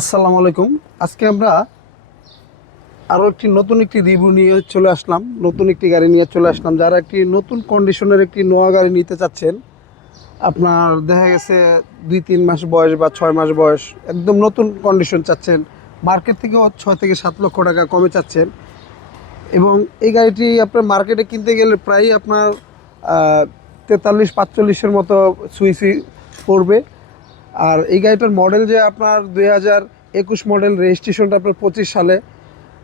আসসালামু আলাইকুম। আজকে আমরা আরও নতুন একটি রিভিউ নিয়ে চলে আসলাম, নতুন একটি গাড়ি নিয়ে চলে আসলাম। যারা একটি নতুন কন্ডিশনের একটি নোয়া গাড়ি নিতে চাচ্ছেন, আপনার দেখা গেছে 2-3 মাস বয়স বা 6 মাস বয়স, একদম নতুন কন্ডিশন চাচ্ছেন, মার্কেট থেকেও 6 থেকে 7 লক্ষ টাকা কমে চাচ্ছেন, এবং এই গাড়িটি আপনার মার্কেটে কিনতে গেলে প্রায় আপনার 43-45-এর মতো সুইসি পড়বে। আর এই গাড়িটার মডেল যে আপনার 2021 মডেল, রেজিস্ট্রেশনটা আপনার 25 সালে।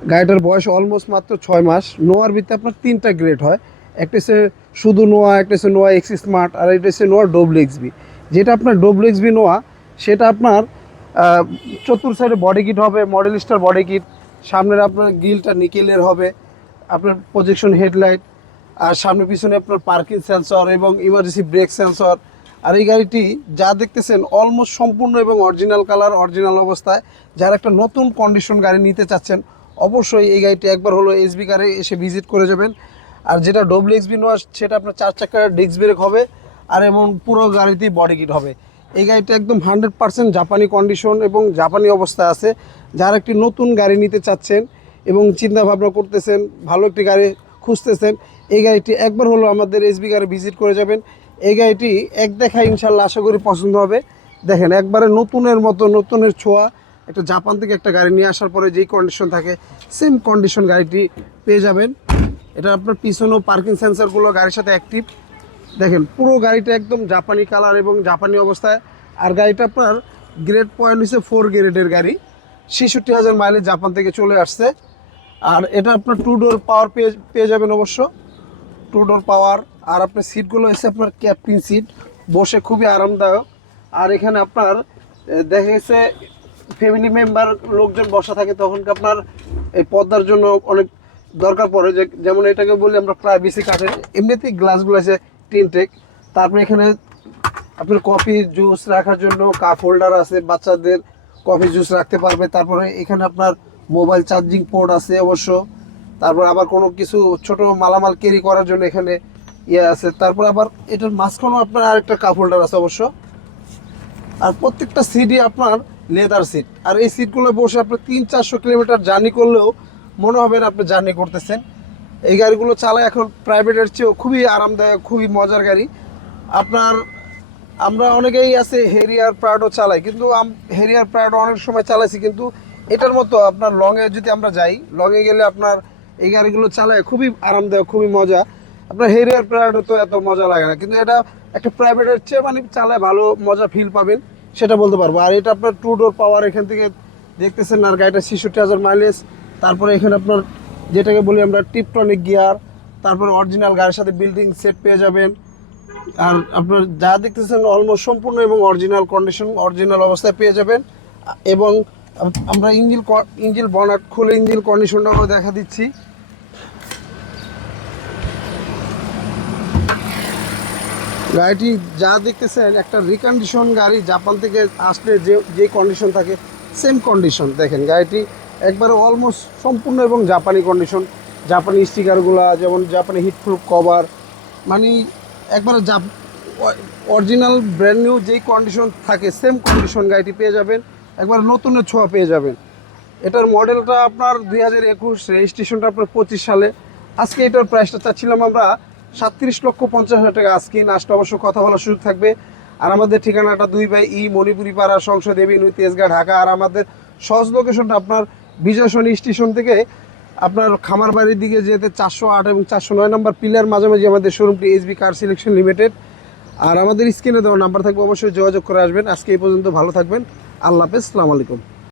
গাড়িটার বয়স অলমোস্ট মাত্র 6 মাস। নোয়ার ভিতরে আপনার 3টা গ্রেড হয়, একটা হচ্ছে শুধু নোয়া, একটা হচ্ছে নোয়া এক্স স্মার্ট, আর এটা হচ্ছে নোয়া ডব্লিউ এক্সবি। যেটা আপনার ডব্লিউ এক্সবি নোয়া, সেটা আপনার চতুর সাইডে বডি কিট হবে, মডেল স্টার বডি কিট। সামনের আপনার গ্রিলটা নিকেলের হবে, আপনার প্রজেকশন হেডলাইট, আর সামনে পিছনে আপনার পার্কিং সেন্সর এবং ইমার্জেন্সি ব্রেক সেন্সর। আর এই গাড়িটি যা দেখতেছেন অলমোস্ট সম্পূর্ণ এবং অরিজিনাল কালার, অরিজিনাল অবস্থায়। যারা একটা নতুন কন্ডিশন গাড়ি নিতে চাচ্ছেন, অবশ্যই এই গাড়িটি একবার হলো এসবি কারে এসে ভিজিট করে যাবেন। আর যেটা ডব্লিউ এক্সবি নোয়া, সেটা আপনার 4 চাকার ডিস্ক ব্রেক হবে, আর এমন পুরো গাড়িতেই বডি কিট হবে। এই গাড়িটা একদম 100% জাপানি কন্ডিশন এবং জাপানি অবস্থায় আছে। যারা একটি নতুন গাড়ি নিতে চাচ্ছেন এবং চিন্তা ভাবনা করতেছেন, ভালো একটি গাড়ি খুঁজতেছেন, এই গাড়িটি একবার হলো আমাদের এসবি কারে ভিজিট করে যাবেন। এই গাড়িটি এক দেখায় ইনশাল্লাহ আশা করি পছন্দ হবে। দেখেন, একবারে নতুনের মতো, নতুনের ছোঁয়া। একটা জাপান থেকে একটা গাড়ি নিয়ে আসার পরে যেই কন্ডিশন থাকে, সেম কন্ডিশন গাড়িটি পেয়ে যাবেন। এটা আপনার পিছনেও পার্কিং সেন্সরগুলো গাড়ির সাথে অ্যাক্টিভ। দেখেন, পুরো গাড়িটা একদম জাপানি কালার এবং জাপানি অবস্থায়। আর গাড়িটা আপনার গ্রেড পয়েন্ট হচ্ছে 4 গ্রেডের গাড়ি। 66,000 মাইলেজ জাপান থেকে চলে আসছে। আর এটা আপনার 2 ডোর পাওয়ার পেয়ে যাবেন অবশ্য, 2 ডোর পাওয়ার। আর আপনার সিটগুলো হচ্ছে আপনার ক্যাপ্টিন সিট, বসে খুবই আরামদায়ক। আর এখানে আপনার দেখা গেছে ফ্যামিলি মেম্বার লোকজন বসা থাকে, তখন আপনার এই পর্দার জন্য অনেক দরকার পড়ে, যে যেমন এটাকে বলি আমরা প্রাইভেসি কার্ডের। এমনিতেই গ্লাসগুলো আছে টিনটেক। তারপরে এখানে আপনার কফি জুস রাখার জন্য কাপ হোল্ডার আছে, বাচ্চাদের কফি জুস রাখতে পারবে। তারপরে এখানে আপনার মোবাইল চার্জিং পোর্ট আছে অবশ্য। তারপর আবার কোনো কিছু ছোট মালামাল ক্যারি করার জন্য এখানে ইয়ে আছে। তারপর আবার এটার মাঝখানেও আপনার আরেকটা কাপ হোল্ডার আছে অবশ্য। আর প্রত্যেকটা সিটই আপনার লেদার সিট। আর এই সিটগুলো বসে আপনার 300-400 কিলোমিটার জার্নি করলেও মনে হবে না আপনি জার্নি করতেছেন। এই গাড়িগুলো চালায় এখন প্রাইভেটের চেয়েও খুবই আরামদায়ক, খুবই মজার গাড়ি। আপনার আমরা অনেকেই আছে হেরিয়ার প্রাডো চালাই, কিন্তু হেরিয়ার প্রাডো অনেক সময় চালাইছি, কিন্তু এটার মতো আপনার লংয়ে যদি আমরা যাই, লংয়ে গেলে আপনার এই গাড়িগুলো চালায় খুবই আরামদায়ক, খুবই মজা। আপনার হেরিয়ার প্রাডো তো এত মজা লাগে না, কিন্তু এটা একটা প্রাইভেটের চেয়ে মানে চালায় ভালো মজা ফিল পাবেন, সেটা বলতে পারবো। আর এটা আপনার 2 ডোর পাওয়ার এখান থেকে দেখতেছেন। আর গাড়িটা 66,000 মাইলেজ। তারপরে এখানে আপনার যেটাকে বলি আমরা টিপটনিক গিয়ার, তারপরে অরিজিনাল গাড়ির সাথে বিল্ডিং সেট পেয়ে যাবেন। আর আপনার যা দেখতেছেন অলমোস্ট সম্পূর্ণ এবং অরিজিনাল কন্ডিশন, অরিজিনাল অবস্থায় পেয়ে যাবেন। এবং আমরা ইঞ্জিন বনাট খুলে ইঞ্জিন কন্ডিশনটাও দেখা দিচ্ছি। গাড়িটি যা দেখতেছেন, একটা রিকন্ডিশন গাড়ি, জাপান থেকে আসলে যে কন্ডিশন থাকে সেম কন্ডিশন। দেখেন, গাড়িটি একবারে অলমোস্ট সম্পূর্ণ এবং জাপানি কন্ডিশন। জাপানি স্টিকারগুলো, যেমন জাপানি হিটপ্রুফ কভার, মানে একবারে অরিজিনাল ব্র্যান্ড নিউ যেই কন্ডিশন থাকে সেম কন্ডিশন গাড়িটি পেয়ে যাবেন। একবার নতুনের ছোঁয়া পেয়ে যাবেন। এটার মডেলটা আপনার 2021, রেজিস্ট্রেশনটা আপনার 25 সালে। আজকে এটার প্রাইসটা চাচ্ছিলাম আমরা 37,50,000 টাকা। আজকে লাস্ট অবশ্য কথা বলার সুযোগ থাকবে। আর আমাদের ঠিকানাটা 2/E মণিপুরি পাড়া, সংসদ এভিনিউ, তেজগাঁ, ঢাকা। আর আমাদের সহজ লোকেশনটা আপনার বিজয় সরণি স্টেশন থেকে আপনার খামারবাড়ির দিকে যেতে 408 এবং 409 নম্বর পিলার মাঝামাঝি আমাদের শোরুমটি এসবি কার সিলেকশন লিমিটেড। আর আমাদের স্ক্রিনে দেওয়া নাম্বার থাকবে, অবশ্যই যোগাযোগ করে আসবেন। আজকে এই পর্যন্ত, ভালো থাকবেন। আল্লাহ হাফেজ, আসসালামু আলাইকুম।